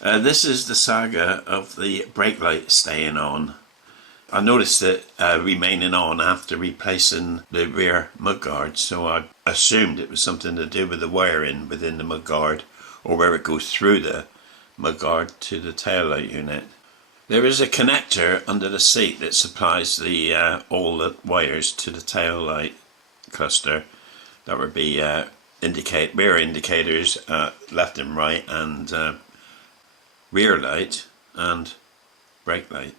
This is the saga of the brake light staying on. I noticed it remaining on after replacing the rear mudguard, so I assumed it was something to do with the wiring within the mudguard, or where it goes through the mudguard to the taillight unit. There is a connector under the seat that supplies the all the wires to the taillight cluster. That would be rear indicators, left and right, and rear light and brake light.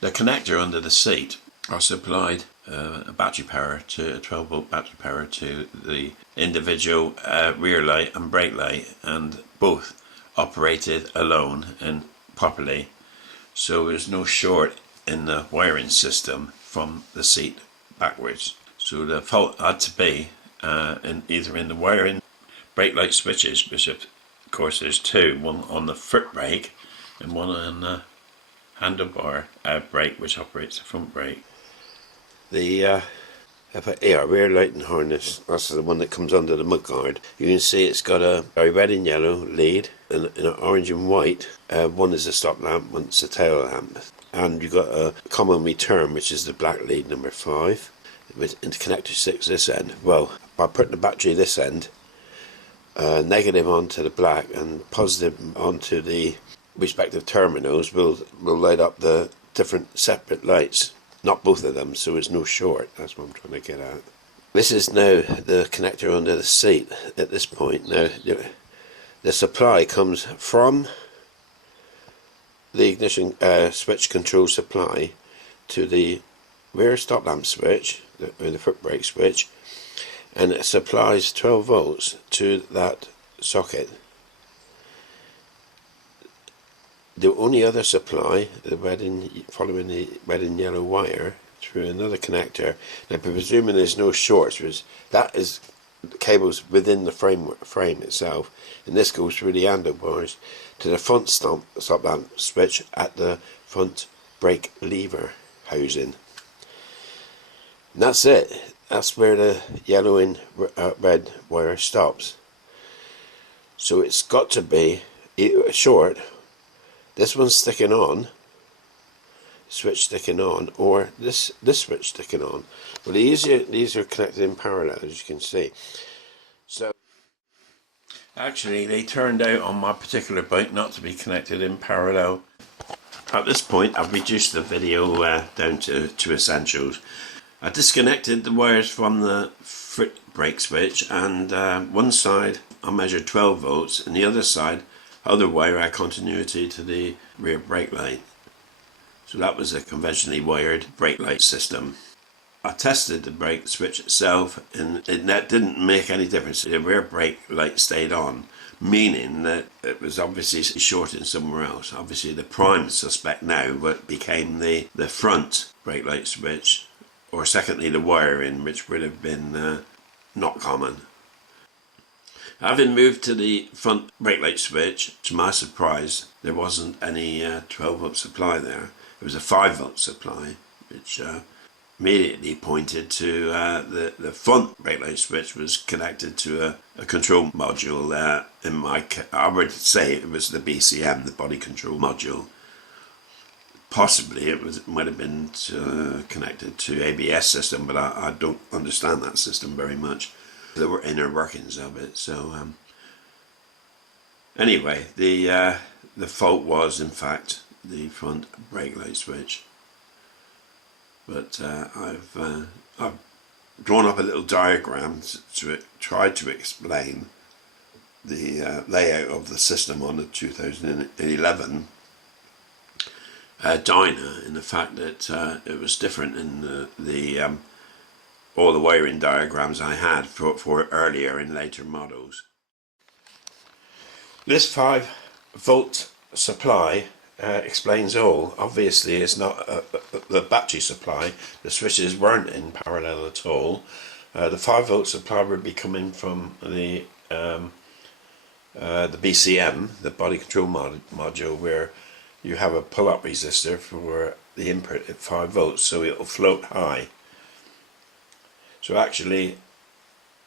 The connector under the seat are supplied a battery power to a 12 volt battery power to the individual rear light and brake light, and both operated alone and properly, so there's no short in the wiring system from the seat backwards. So the fault had to be either in the wiring brake light switches, which of course there's two, one on the foot brake and one on the handlebar brake, which operates the front brake. The rear light and harness, that's the one that comes under the mudguard. You can see it's got a red and yellow lead and an orange and white. One is a stop lamp, one's a tail lamp. And you've got a commonly term, which is the black lead number 5, with into connector 6 this end. Well, by putting the battery this end, negative onto the black and positive onto the respective terminals, will light up the different separate lights, not both of them, so it's no short. That's what I'm trying to get at. This is now the connector under the seat at this point. Now the supply comes from the ignition switch control supply to the rear stop lamp switch, the foot brake switch, and it supplies 12 volts to that socket. The only other supply, following the red and yellow wire through another connector. Now, presuming there's no shorts, because that is cables within the frame itself, and this goes through the handlebars to the front stop lamp switch at the front brake lever housing. And that's it. That's where the yellow and red wire stops. So it's got to be either short, this one's sticking on, switch sticking on, or this switch sticking on. Well, these are connected in parallel, as you can see. So actually, they turned out on my particular bike not to be connected in parallel. At this point, I've reduced the video down to essentials. I disconnected the wires from the foot brake switch, and one side I measured 12 volts, and the other side, other wire, had continuity to the rear brake light. So that was a conventionally wired brake light system. I tested the brake switch itself, and that didn't make any difference. The rear brake light stayed on, meaning that it was obviously shorting somewhere else. Obviously the prime suspect now became the front brake light switch, or secondly the wiring, which would have been not common. Having moved to the front brake light switch, to my surprise, there wasn't any 12 volt supply there. It was a 5 volt supply, which immediately pointed to the front brake light switch was connected to a control module. I would say it was the BCM, the body control module. Possibly it might have been connected to ABS system, but I don't understand that system very much. There were inner workings of it. So anyway, the fault was in fact the front brake light switch. But I've drawn up a little diagram to try to explain the layout of the system on the 2011 Dyna, in the fact that it was different in the all the wiring diagrams I had for earlier and later models. This 5 volt supply explains all. Obviously it's not the battery supply. The switches weren't in parallel at all. The 5 volt supply would be coming from the BCM, the body control module, where you have a pull-up resistor for the input at 5 volts, so it will float high. So actually,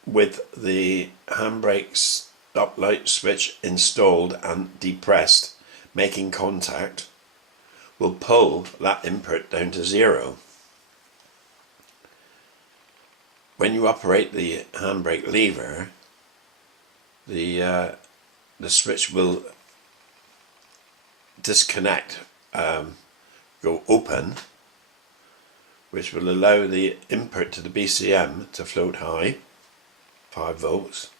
with the handbrakes up light switch installed and depressed, making contact, will pull that input down to 0. When you operate the handbrake lever, the switch will disconnect, go open, which will allow the input to the BCM to float high, 5 volts,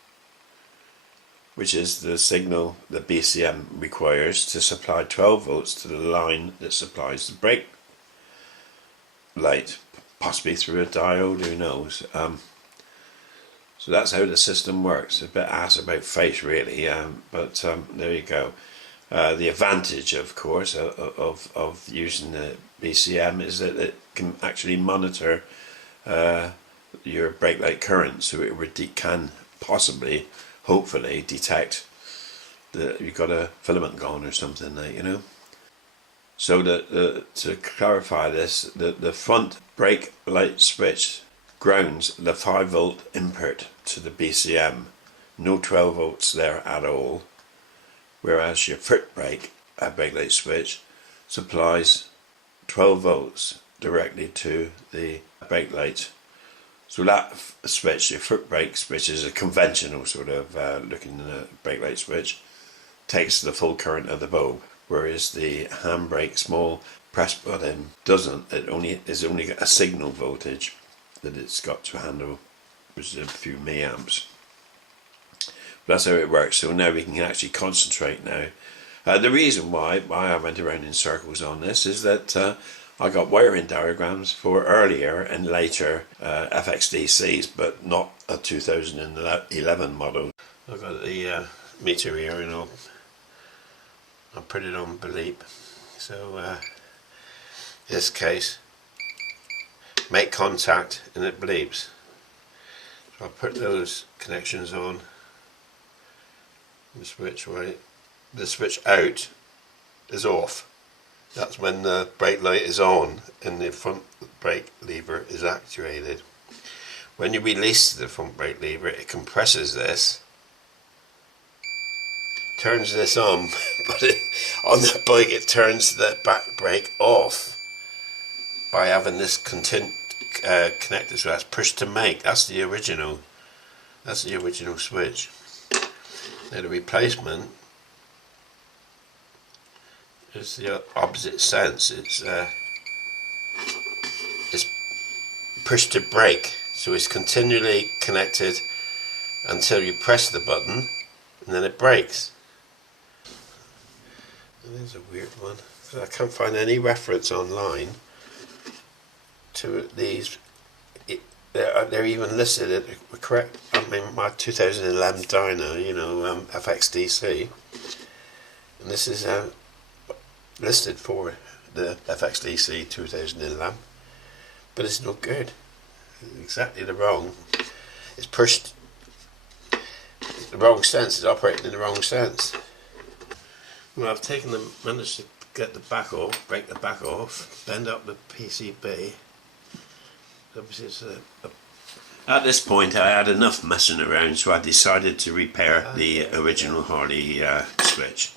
which is the signal the BCM requires to supply 12 volts to the line that supplies the brake light, possibly through a diode, who knows. So that's how the system works. A bit ass about face really, but there you go. The advantage, of course, of using the BCM is that it can actually monitor your brake light current, so it can possibly, hopefully, detect that you've got a filament gone or something, you know. So to clarify this, the front brake light switch grounds the 5 volt input to the BCM, no 12 volts there at all, whereas your foot brake light switch supplies 12 volts directly to the brake light. So that switch, your foot brake switch, is a conventional sort of looking brake light switch, takes the full current of the bulb, whereas the handbrake small press button doesn't. It only got a signal voltage that it's got to handle, which is a few milliamps. That's how it works. So now we can actually concentrate now. The reason why I went around in circles on this is that I got wiring diagrams for earlier and later FXDCs, but not a 2011 model. I've got the meter here, and I'll put it on bleep. So in this case, make contact and it bleeps. So I'll put those connections on. The switch out is off. That's when the brake light is on and the front brake lever is actuated. When you release the front brake lever, it compresses this, turns this on, but on the bike it turns the back brake off by having this connected. So that's push to make. That's the original switch. Now the replacement is the opposite sense. It's push to brake, so it's continually connected until you press the button, and then it brakes. And there's a weird one. I can't find any reference online to these. They're even listed at the correct. I mean, my 2011 dyno, you know, FXDC, and this is listed for the FXDC 2011, but it's not good. It's exactly the wrong. It's pushed the wrong sense. It's operating in the wrong sense. Well, I've managed to get the back off, break the back off, bend up the PCB. Obviously it's at this point I had enough messing around, so I decided to repair the original Harley switch.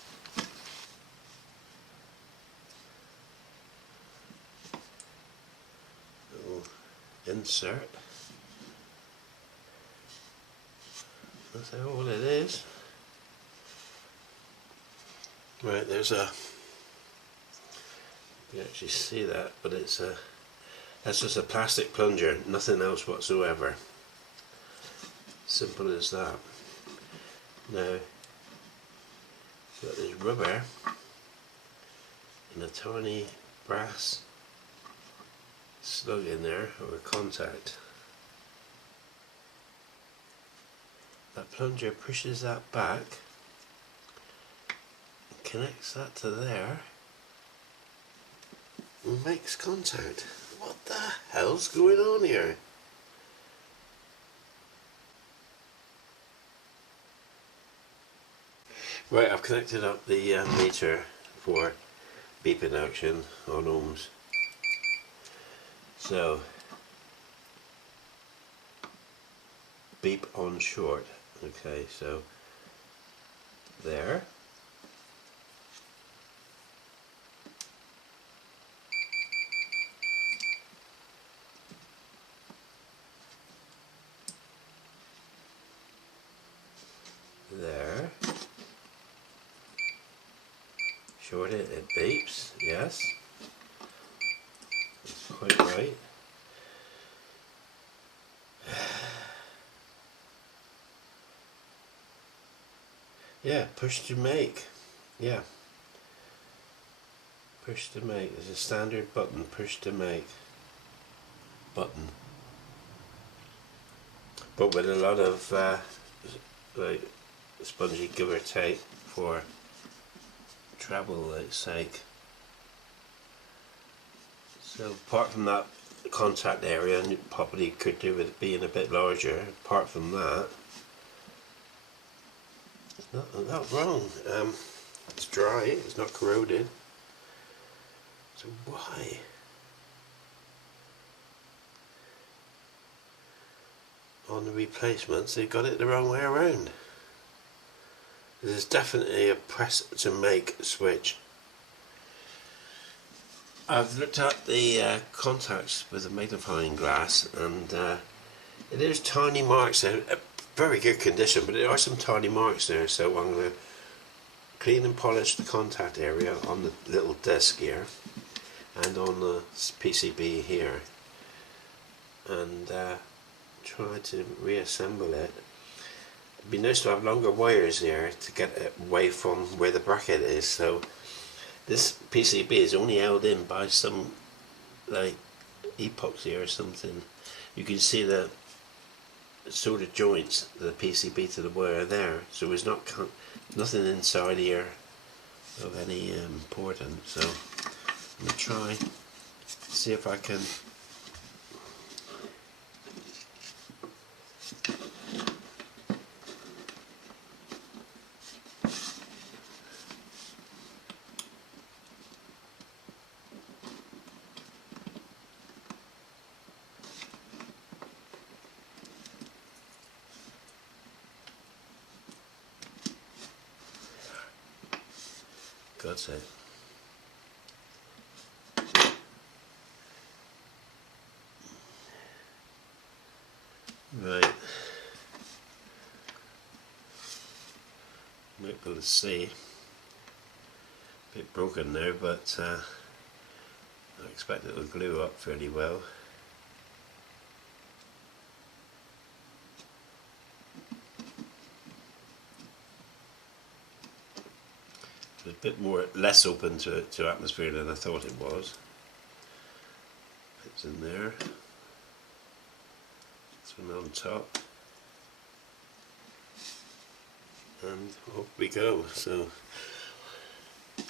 Little insert. That's all it is. Right, there's a, you can actually see that, but it's a, that's just a plastic plunger, nothing else whatsoever. Simple as that. Now, you've got this rubber and a tiny brass slug in there, or a contact. That plunger pushes that back, and connects that to there, and makes contact. What the hell's going on here? Right, I've connected up the meter for beeping action on ohms. So, beep on short. Okay, so there. There. Short it beeps, yes. That's quite right. Yeah, push to make. Yeah. Push to make. There's a standard button, push to make. Button. But with a lot of like spongy give or take for travel sake. So apart from that contact area, and it probably could do with it being a bit larger, apart from that, it's not wrong. It's dry, it's not corroded. So why? On the replacements they got it the wrong way around. There's definitely a press to make switch. I've looked at the contacts with a magnifying glass, and there's tiny marks there, very good condition, but there are some tiny marks there, so I'm going to clean and polish the contact area on the little disc here and on the PCB here, and try to reassemble it. It'd be nice to have longer wires here to get it away from where the bracket is. So this PCB is only held in by some like epoxy or something. You can see the solder joints, the PCB to the wire there, so there's nothing inside here of any importance. So I'm going to try see if I can God's sake. Right. Might be able to see. A bit broken there, but I expect it will glue up fairly well. A bit less open to atmosphere than I thought it was. It's in there. This one on top. And off we go. So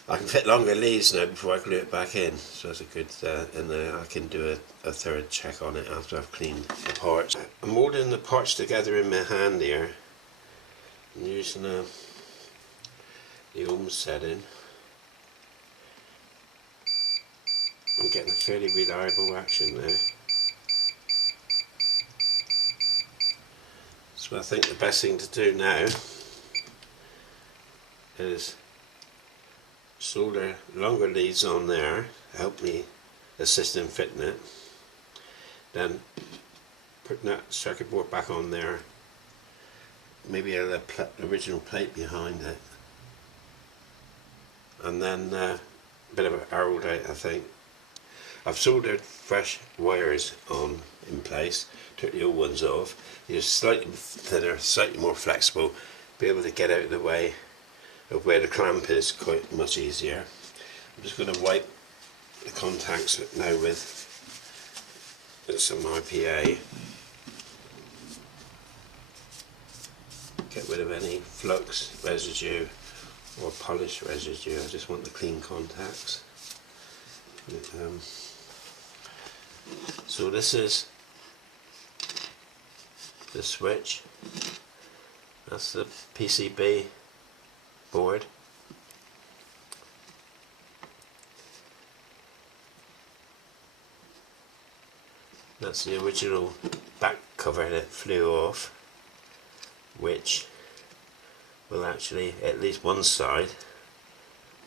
I can fit longer leads now before I glue it back in. So that's a good, and then I can do a third check on it after I've cleaned the parts. I'm holding the parts together in my hand here. I'm using the ohm setting. I'm getting a fairly reliable action there. So I think the best thing to do now is solder longer leads on there, help me assist in fitting it, then putting that circuit board back on there, maybe a original plate behind it, and then a bit of an arrow out. I think I've soldered fresh wires on in place, took the old ones off. They're slightly thinner, slightly more flexible, be able to get out of the way of where the clamp is quite much easier. I'm just going to wipe the contacts now with some IPA, get rid of any flux residue or polish residue. I just want the clean contacts. So this is the switch, that's the PCB board. That's the original back cover that flew off, which will actually, at least one side,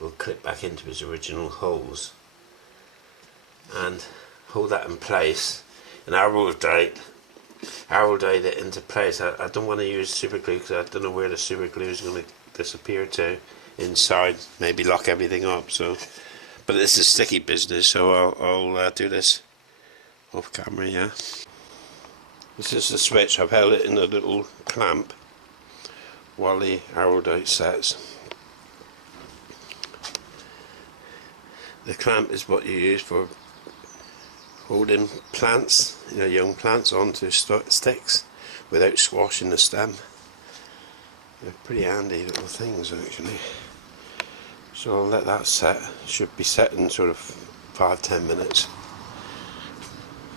will clip back into its original holes and hold that in place. And I will date it into place. I don't want to use super glue because I don't know where the super glue is going to disappear to inside. Maybe lock everything up. So, but this is sticky business, so I'll do this off camera. Yeah. This is the switch. I've held it in a little clamp while the araldite sets. The clamp is what you use for holding plants, young plants onto sticks without squashing the stem. They're pretty handy little things actually. So I'll let that set. Should be set in sort of 5-10 minutes.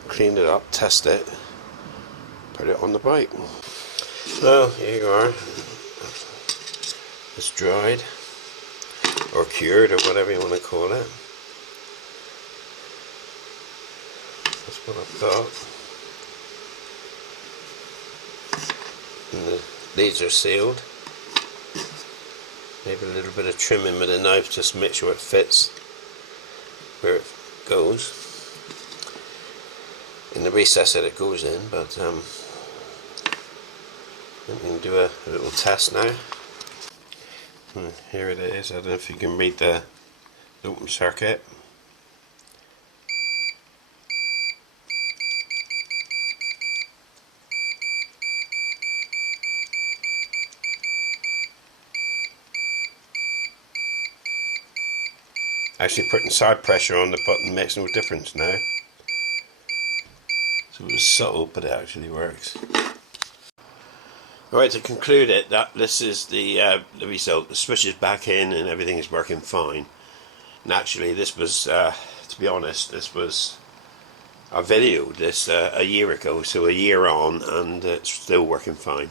Clean it up, test it, put it on the bike. Well, here you are. It's dried or cured or whatever you want to call it. That's what I've got. And these are sealed. Maybe a little bit of trimming with a knife just to make sure it fits where it goes in the recess that it goes in. But we can do a little test now. Here it is. I don't know if you can read the open circuit. Actually putting side pressure on the button makes no difference now. So it's subtle, but it actually works. Alright, to conclude it, that this is the result. The switch is back in and everything is working fine. Naturally, this was, to be honest, this was, I videoed this a year ago, so a year on, and it's still working fine.